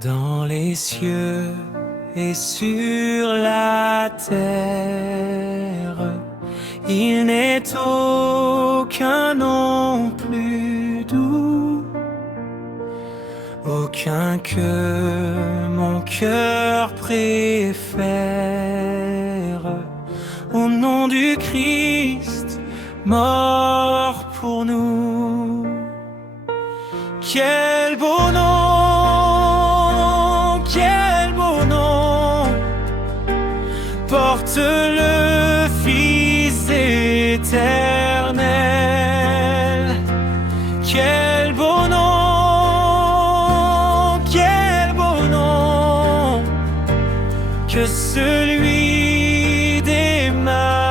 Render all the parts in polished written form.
dans les cieux et sur la terre. Il n'est aucun nom plus doux, aucun que mon cœur préfère. Au nom du Christ, mort pour nous. Quel beau nom, quel beau nom, porte le Fils éternel. Quel beau nom, quel beau nom, que celui d'Emmanuel.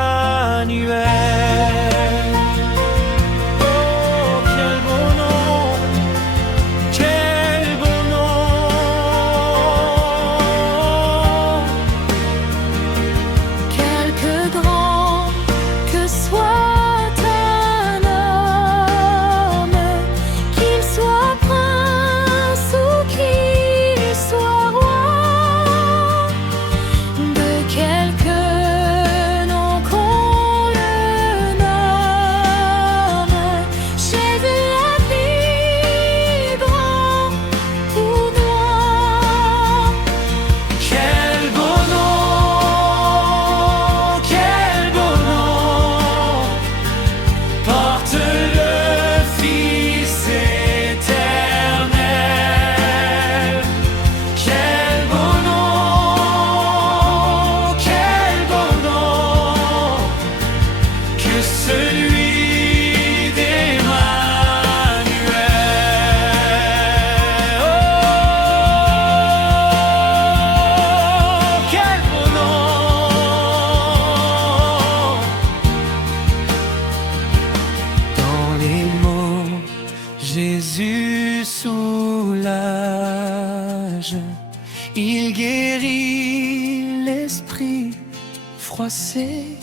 Jésus soulage, il guérit l'esprit froissé,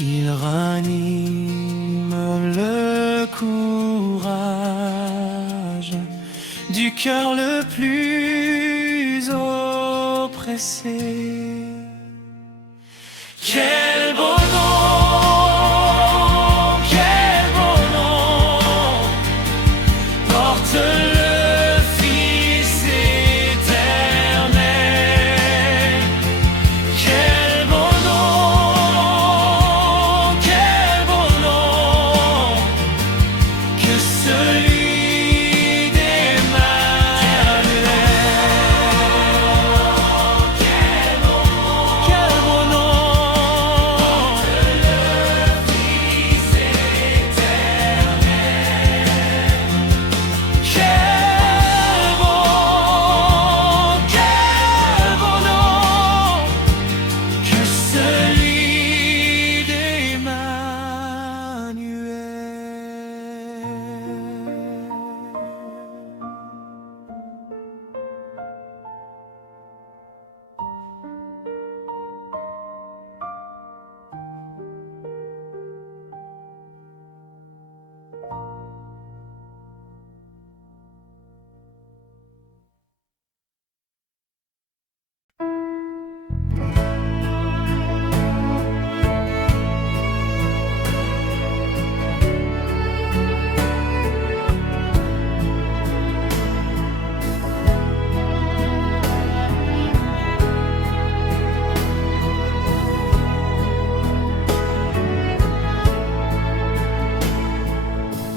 il ranime le courage du cœur le plus oppressé. Quel beau nom, quel beau nom, porte le Fils éternel. Quel beau nom, que celui d'Emmanuel. Quel beau nom,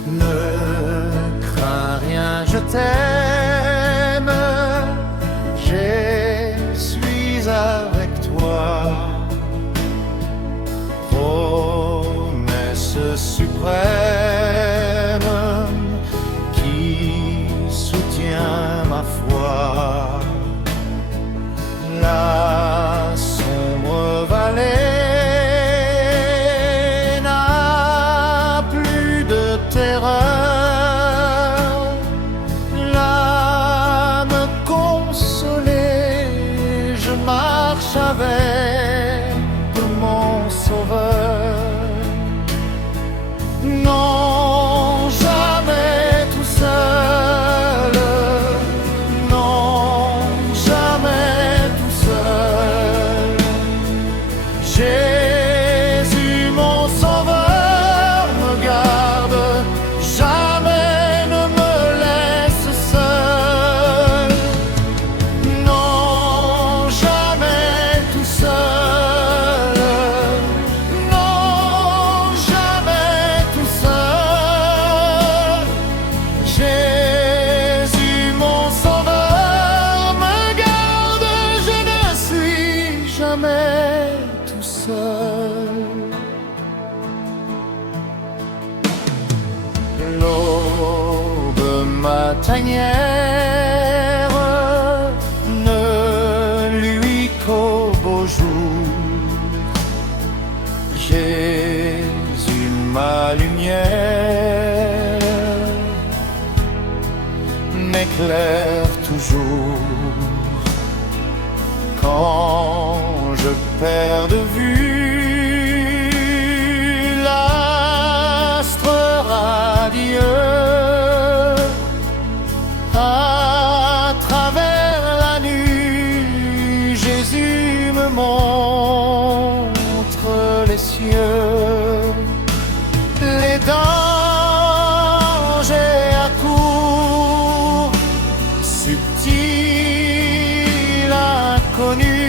Ne crains rien, je t'aime, je suis avec toi. Promesse suprême qui soutient ma foi. La sombre vallée n'a plus de terreur, l'âme consolée, je marche avec mon Sauveur. Non, jamais tout seul, tanière, ne lui qu'au beau jour. Jésus, ma lumière, m'éclaire toujours quand je perds de vue l'astre radieux. À travers la nuit, Jésus me montre les cieux, les dangers à court, subtils, inconnus.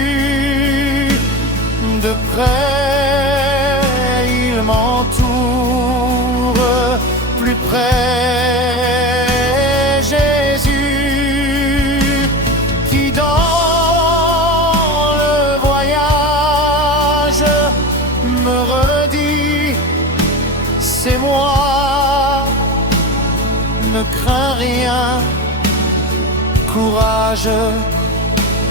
De près, il m'entoure, plus près, Jésus, qui dans le voyage me redit: c'est moi, ne crains rien, courage,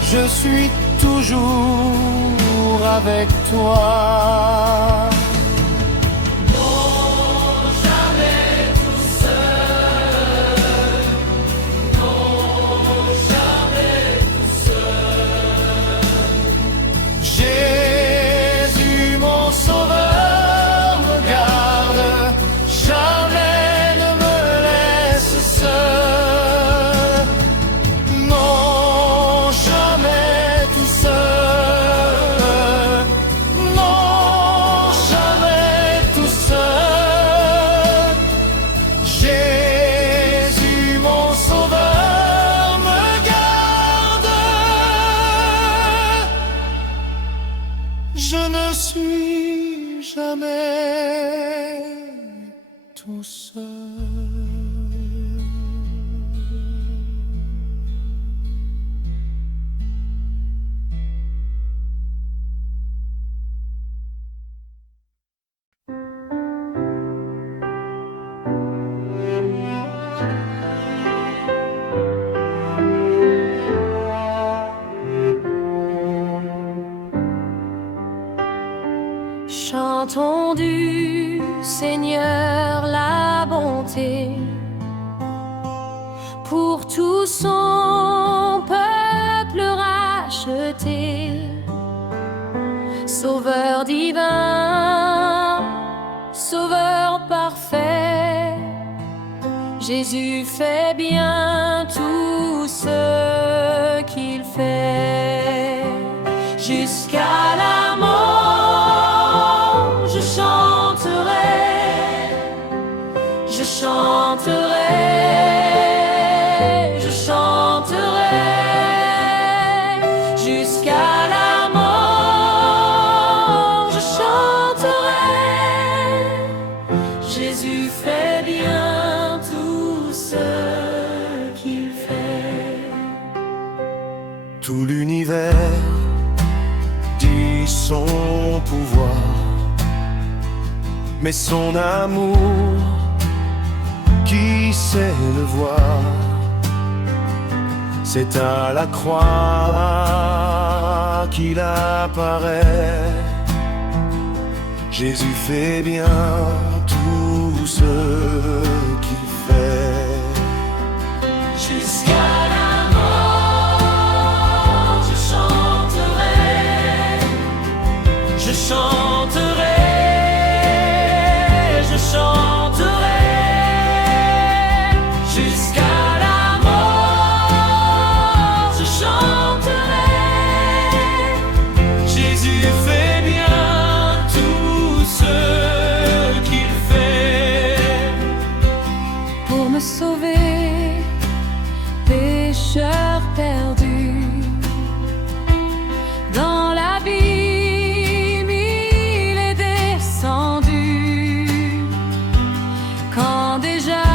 je suis toujours avec toi. Jésus, mon sauveur, me garde, jamais ne me laisse seul. Non, jamais tout seul. Non, jamais tout seul. Jésus, mon sauveur, me garde. Je ne suis jamais tout seul. Chantons du Seigneur la bonté pour tout son peuple racheté. Sauveur divin, Sauveur parfait, Jésus fait bien tout ce qu'il fait. Jusqu'à la mort, je chanterai, je chanterai, je chanterai. Jusqu'à la mort, je chanterai. Jésus fait bien tout ce qu'il fait. Tout l'univers dit son pouvoir, mais son amour, qui sait le voir? C'est à la croix qu'il apparaît. Jésus fait bien tout ce qu'il fait. Jusqu'à la mort, je chanterai, je chanterai, je chanterai. Jusqu'à la mort, je chanterai. Jésus fait bien tout ce qu'il fait. Pour me sauver, pécheur perdu, dans l'abîme il est descendu. Quand déjà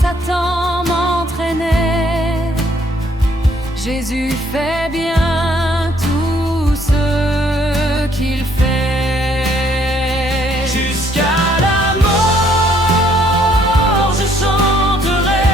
Satan m'entraînait, Jésus fait bien tout ce qu'il fait. Jusqu'à la mort, je chanterai,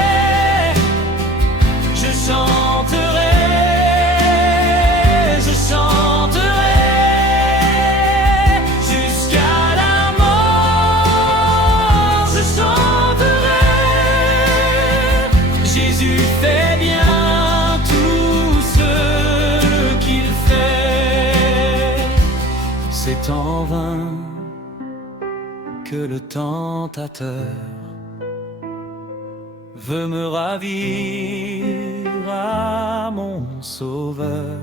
que le tentateur veut me ravir à mon sauveur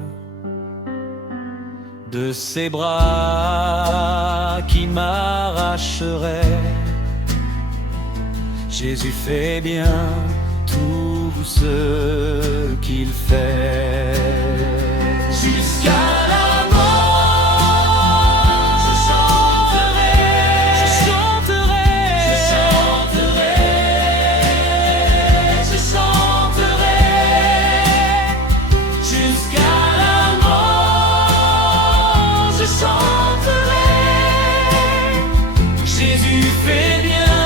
de ses bras qui m'arracheraient. Jésus fait bien tout ce qu'il fait. Jusqu'à la mort, je chanterai, je chanterai, je chanterai, je chanterai. Jusqu'à la mort, je chanterai. Jésus fait bien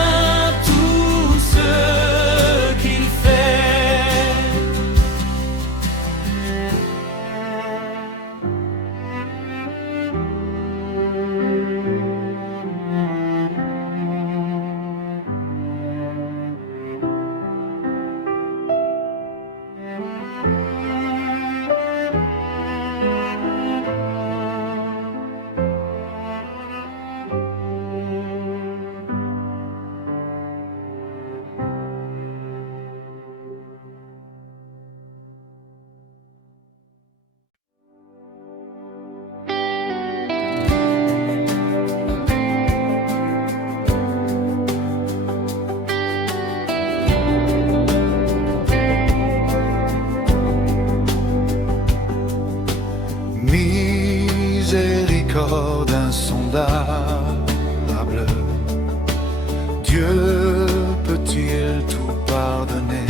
tout ce qu'il fait. Miséricorde insondable, Dieu peut-il tout pardonner,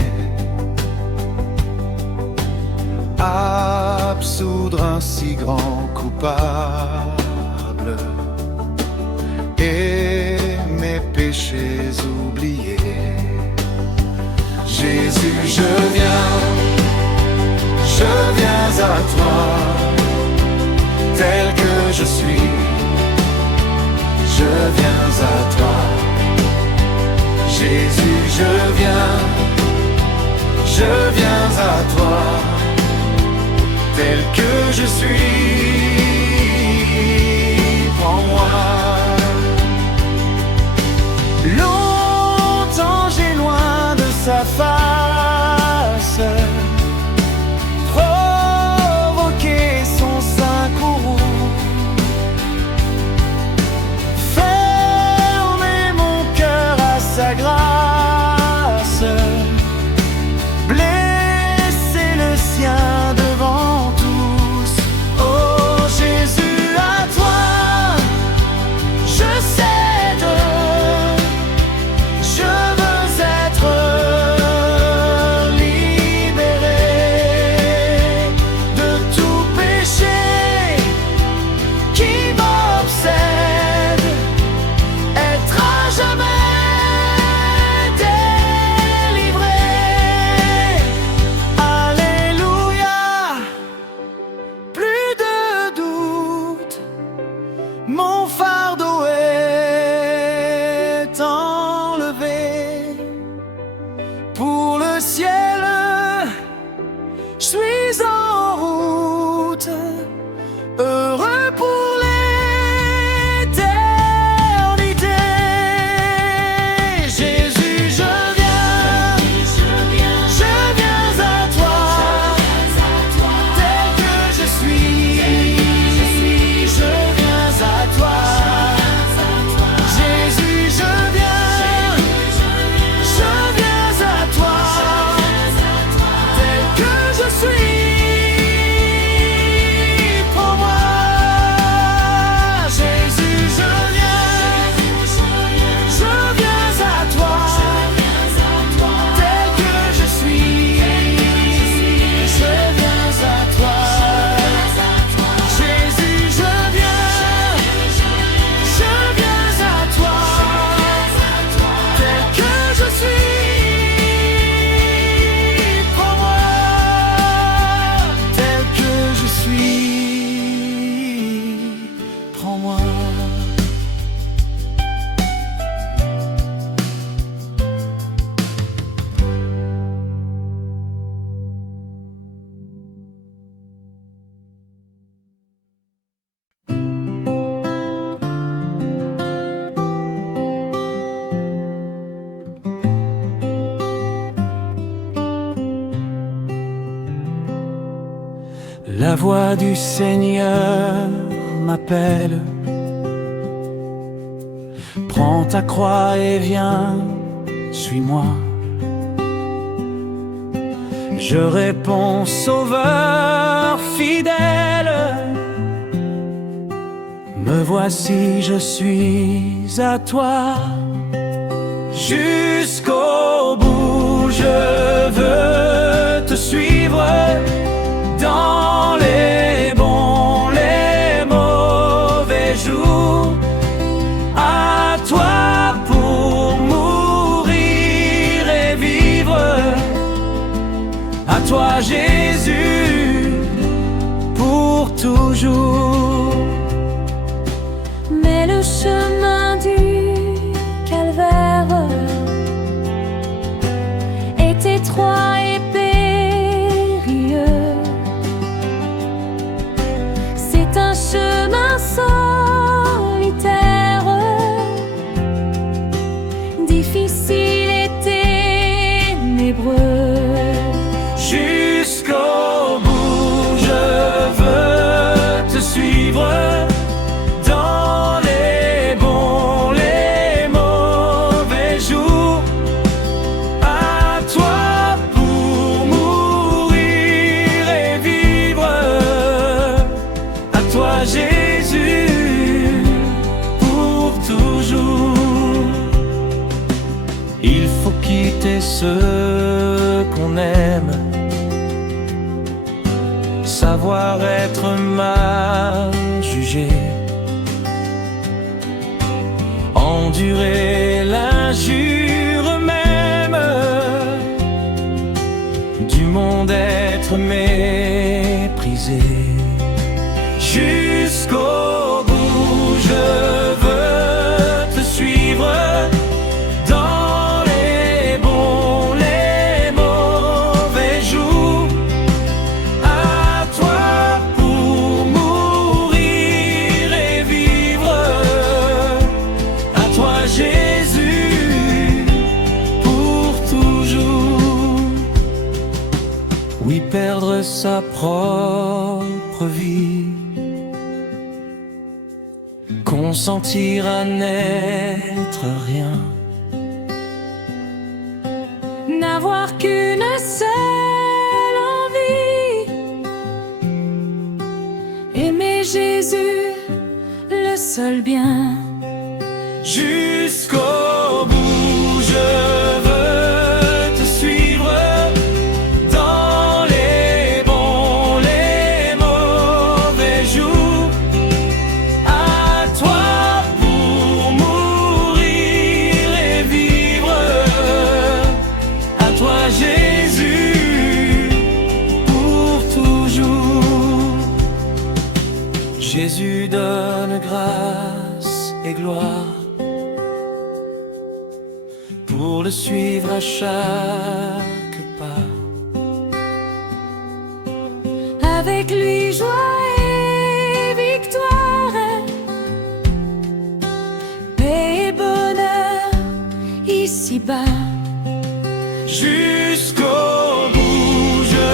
absoudre un si grand coupable et mes péchés oubliés? Jésus, je viens à toi, tel que je suis, je viens à toi. Jésus, je viens à toi, tel que je suis. Prends-moi. Longtemps j'ai loin de sa face provoqué son sein courroux, fermer mon cœur à sa grâce, blesser le sien devant tous. Oh Jésus, à toi je cède, je veux être La voix du Seigneur m'appelle. Prends ta croix et viens, suis-moi. Je réponds, Sauveur fidèle, me voici, je suis à toi. Jusqu'au bout, je veux te suivre, dans les bons, les mauvais jours. À toi pour mourir et vivre, à toi Jésus, pour toujours. Mais le chemin du calvaire est étroit et périlleux. C'est un chemin solitaire, difficile et ténébreux. Jusqu'au bout, je veux te suivre, dans les bons, les mauvais jours. À toi pour mourir et vivre, à toi Jésus, pour toujours. Il faut quitter ceux qu'on aime, savoir être mal jugé, endurer l'injure même du monde, être méprisé. Jusqu'au bout, je veux te suivre, dans les bons, les mauvais jours. À toi pour mourir et vivre, à toi Jésus, pour toujours. Oui, perdre sa propre vie, consentir à n'être rien, N'avoir qu'une seule envie, aimer Jésus, le seul bien. jusqu'au bout, je veux te suivre, dans les bons, les mauvais jours. À toi pour mourir et vivre, à toi Jésus, pour toujours. Jésus donne grâce et gloire, pour le suivre à chaque pas. Avec lui joie et victoire, paix et bonheur ici-bas. Jusqu'au bout, je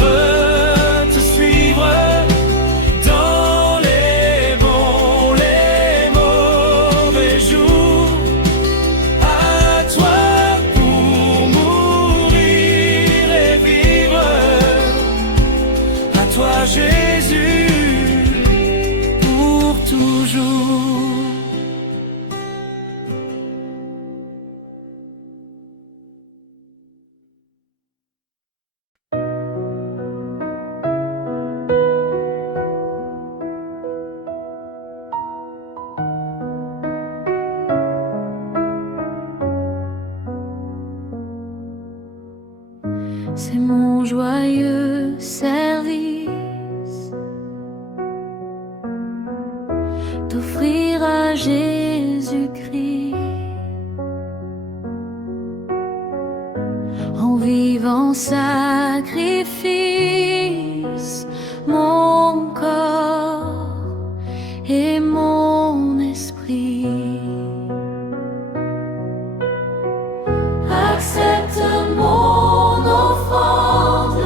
veux te suivre, dans les bons, les mauvais jours. À toi pour mourir et vivre, à toi Jésus, pour toujours. C'est mon joyeux service d'offrir à Jésus-Christ, en vivant sacrifice, mon corps et mon esprit. Accepte mon offrande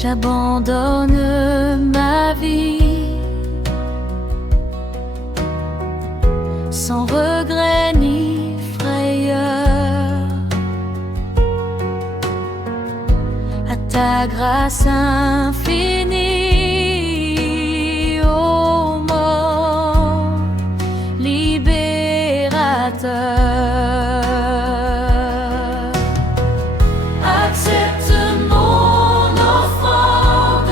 j'abandonne ma vie sans regret ni frayeur, à ta grâce infinie, ô mon libérateur. Accepte mon offrande,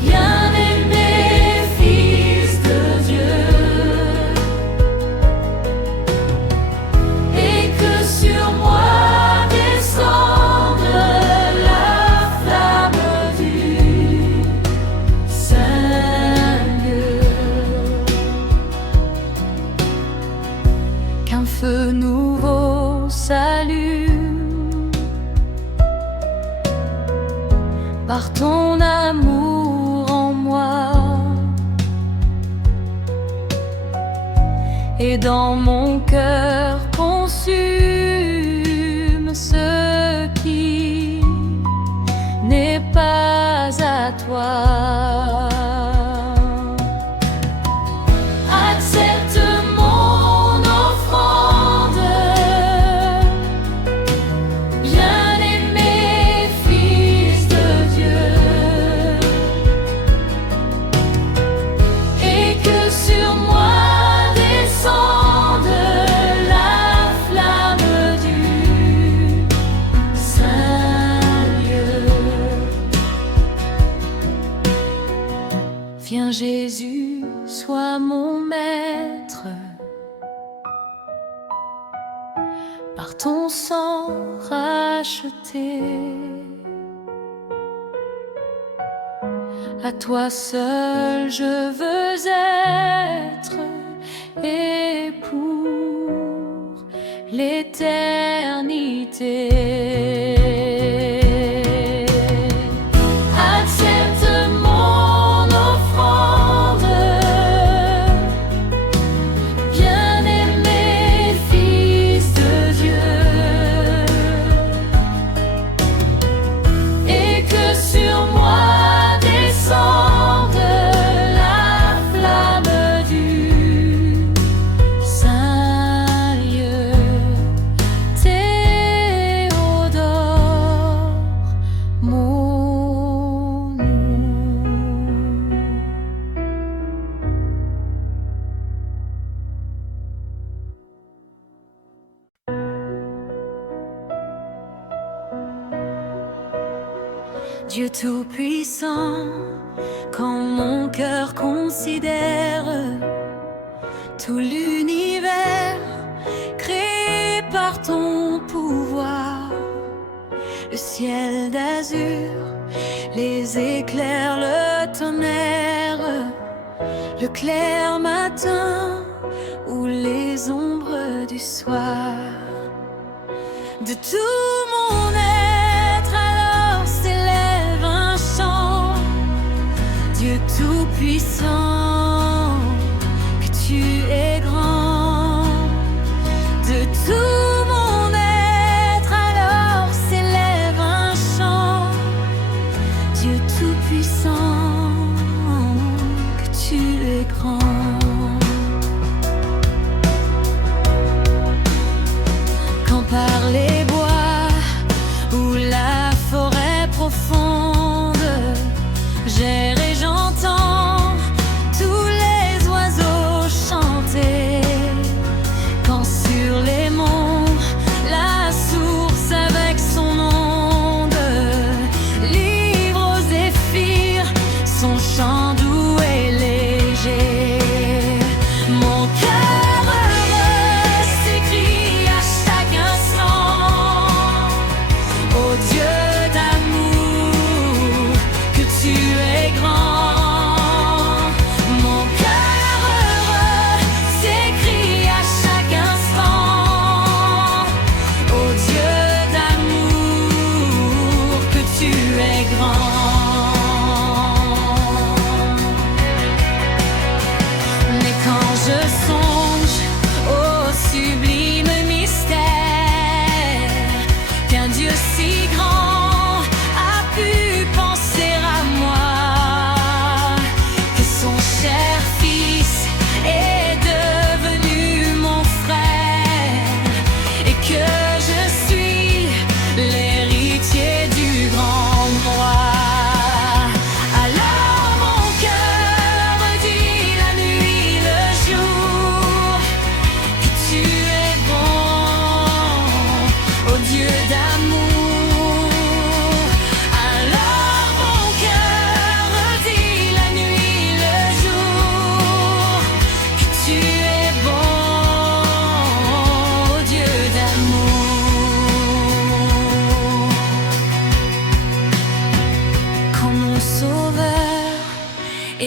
bien-aimé Fils de Dieu, et que sur moi descende la flamme du Saint-Lieu, qu'un feu nouveau s'allume par ton amour en moi, et dans mon cœur consume ce qui n'est pas à toi. Accepte mon offrande, bien-aimé Fils de Dieu, et que sur moi descende la flamme du Saint-Lieu. Viens Jésus, sois mon maître, par ton sang racheté. À toi seul je veux être, et pour l'éternité. Accepte mon offrande, bien-aimé Fils de Dieu, et que sur moi descende la flamme du Saint-Lieu. Théodore, mon nom. Dieu Tout-Puissant, quand mon cœur considère tout l'univers créé par ton pouvoir, le ciel d'azur, les éclairs, le tonnerre, le clair matin ou les ombres du soir. De tout mon être alors s'élève un chant, Dieu Tout-Puissant, que tu es grand. De tout mon être alors s'élève un chant, Dieu Tout-Puissant, que tu es grand. Quand par les bois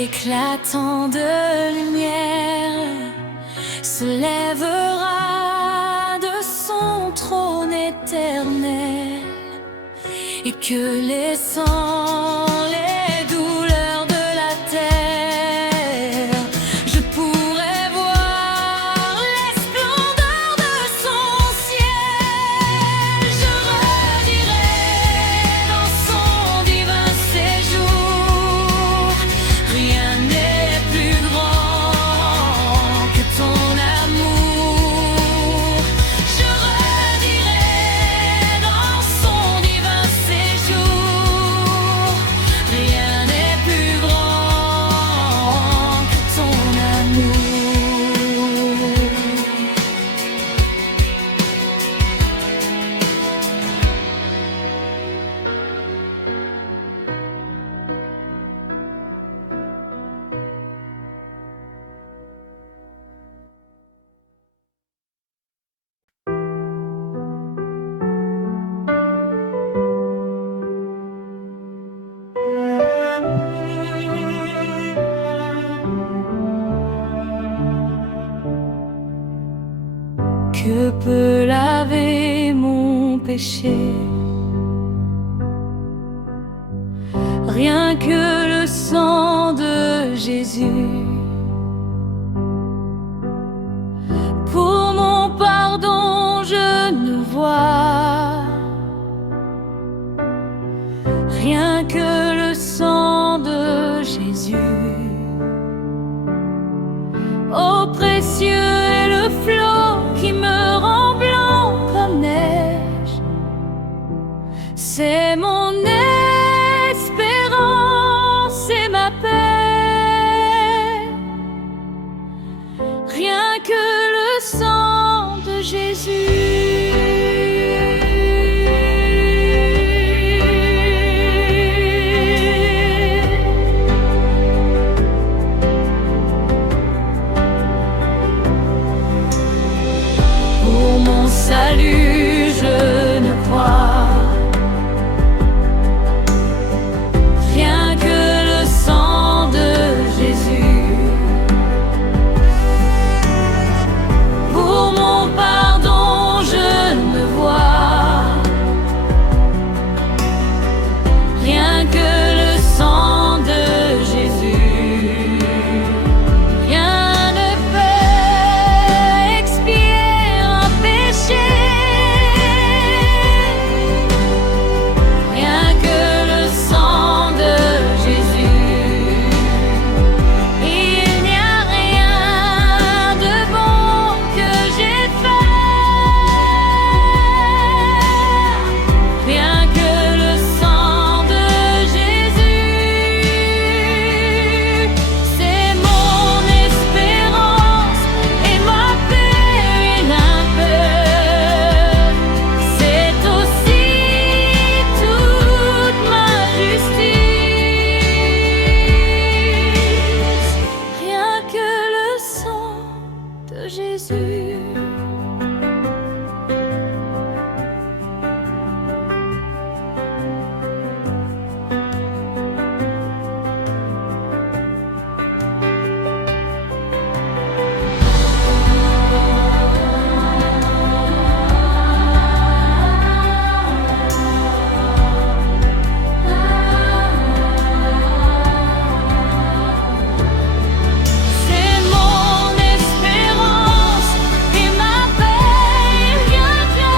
éclatant de lumière, se lèvera de son trône éternel, et que les sangs, les douleurs de la terre, je pourrai voir les splendeurs de son ciel. Je redirai dans son divin séjour, rien n'est plus grand que ton amour. Je redirai dans son divin séjour, rien n'est plus grand que ton amour. Que peut laver mon péché? Rien que le sang de Jésus. Pour mon pardon, je ne vois rien que le sang de Jésus. Ô précieux est le flot qui me rend blanc comme neige. C'est mon espérance et ma paix. Rien que le sang de Jésus. Pour mon salut, je ne crois rien que le sang de Jésus. Pour mon pardon, je ne vois rien que le sang de Jésus. Rien ne peut expier un péché, rien que le sang de Jésus. Il n'y a rien de bon que j'ai fait, rien que le sang de Jésus. C'est mon espérance et ma paix limpide. C'est aussi toute ma justice. Rien que le sang de Jésus. C'est mon espérance et ma paix, rien que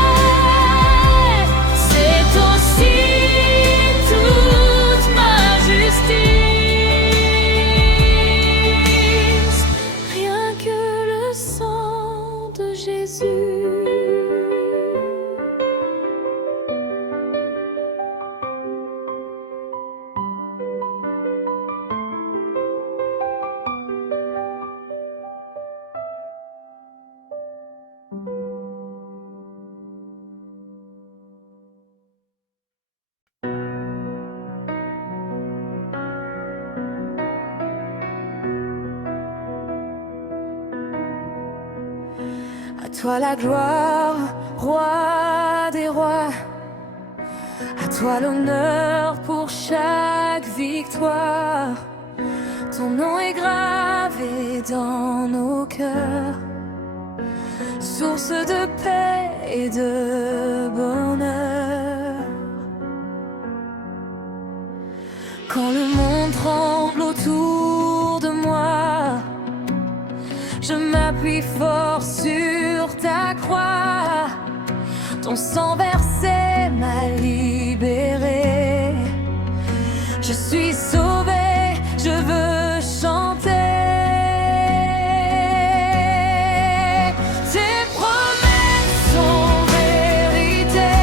c'est aussi toute ma justice. Rien que le sang de Jésus. À toi la gloire, roi des rois. À toi l'honneur pour chaque victoire. Ton nom est gravé dans nos cœurs, source de paix et de bonheur. Quand le monde tremble autour de moi, je m'appuie fort sur ta croix. Ton sang versé m'a libéré. Je suis sauvée, je veux chanter. Tes promesses sont vérité.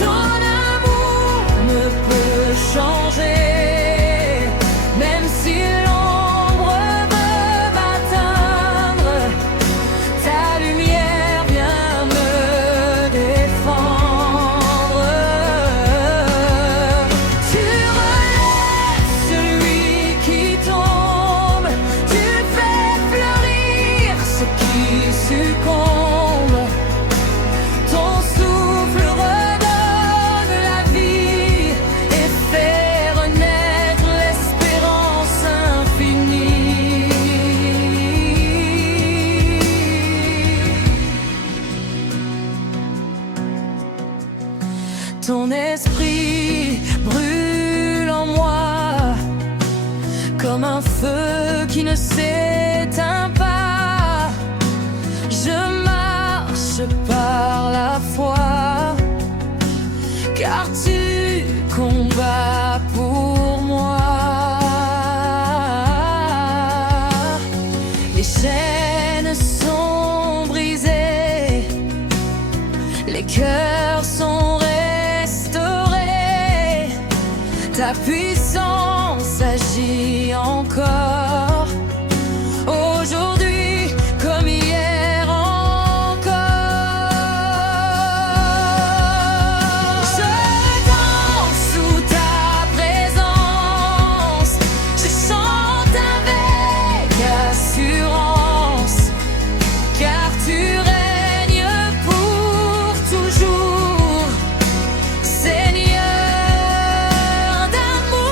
Ton amour ne peut changer. Même si l'ombre veut m'atteindre, ta lumière vient me défendre. Tu relèves celui qui tombe, tu fais fleurir ce qui succombe. Ton souffle redonne la vie et fait renaître l'espérance infinie. Ton esprit brûle en moi comme un feu qui ne s'éteint pas. Je marche par la foi, car tu combats pour moi. Les chaînes sont brisées, les cœurs sont restaurés. Ta puissance agit encore, aujourd'hui comme hier encore. Je danse sous ta présence, je chante avec assurance, car tu règnes pour toujours, Seigneur d'amour.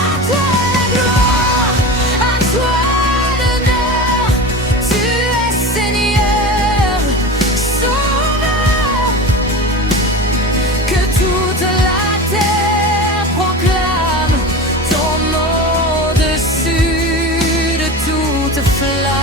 À toi la gloire, à toi l'honneur, tu es Seigneur, Sauveur. Que toute la terre proclame ton nom au-dessus de toute flamme.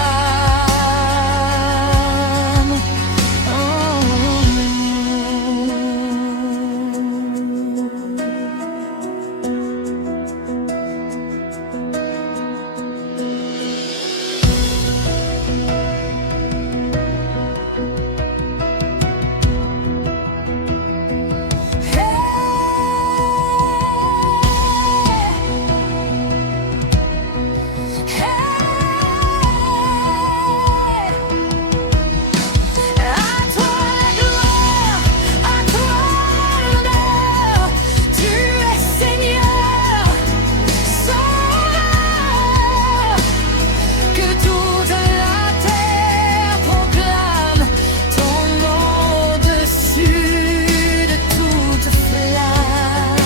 À toi la gloire, à toi l'honneur, tu es Seigneur, Sauveur. Que toute la terre proclame ton nom au-dessus de toute flamme.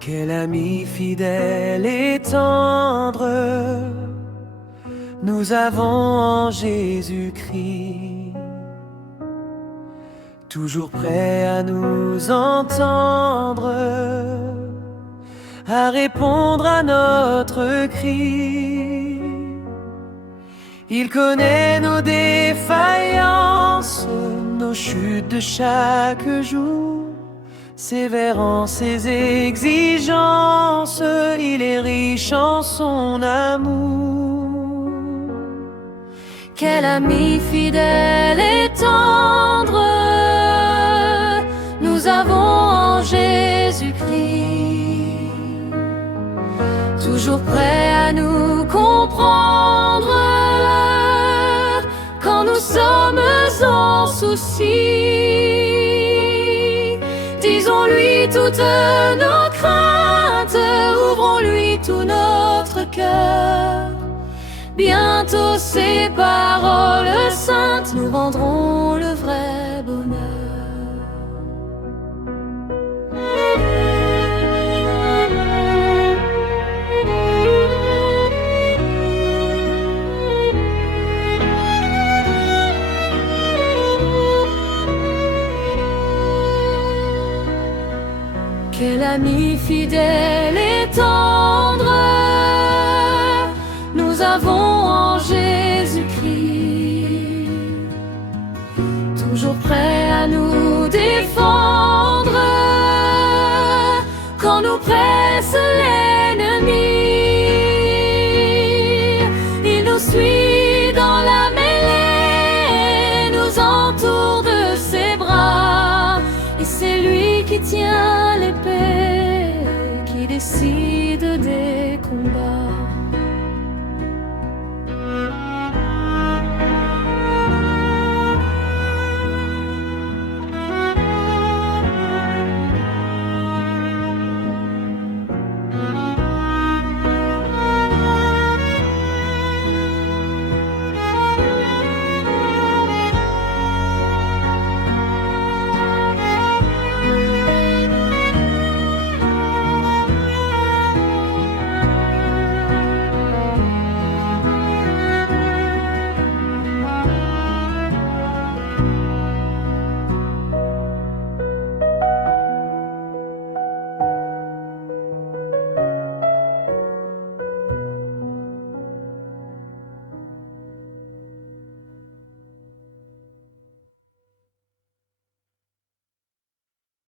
Quel ami fidèle et tendre nous avons en Jésus-Christ, toujours prêt à nous entendre, à répondre à notre cri. Il connaît nos défaillances, nos chutes de chaque jour. Sévère en ses exigences, il est riche en son amour. Quel ami fidèle et tendre nous avons en Jésus-Christ, toujours prêt à nous comprendre quand nous sommes en souci. Disons-lui toutes nos craintes, ouvrons-lui tout notre cœur. Bientôt ces paroles saintes nous rendront le vrai bonheur. Quel ami fidèle et tendre nous avons en Jésus-Christ, toujours prêt à nous défendre quand nous presse l'ennemi. Il nous suit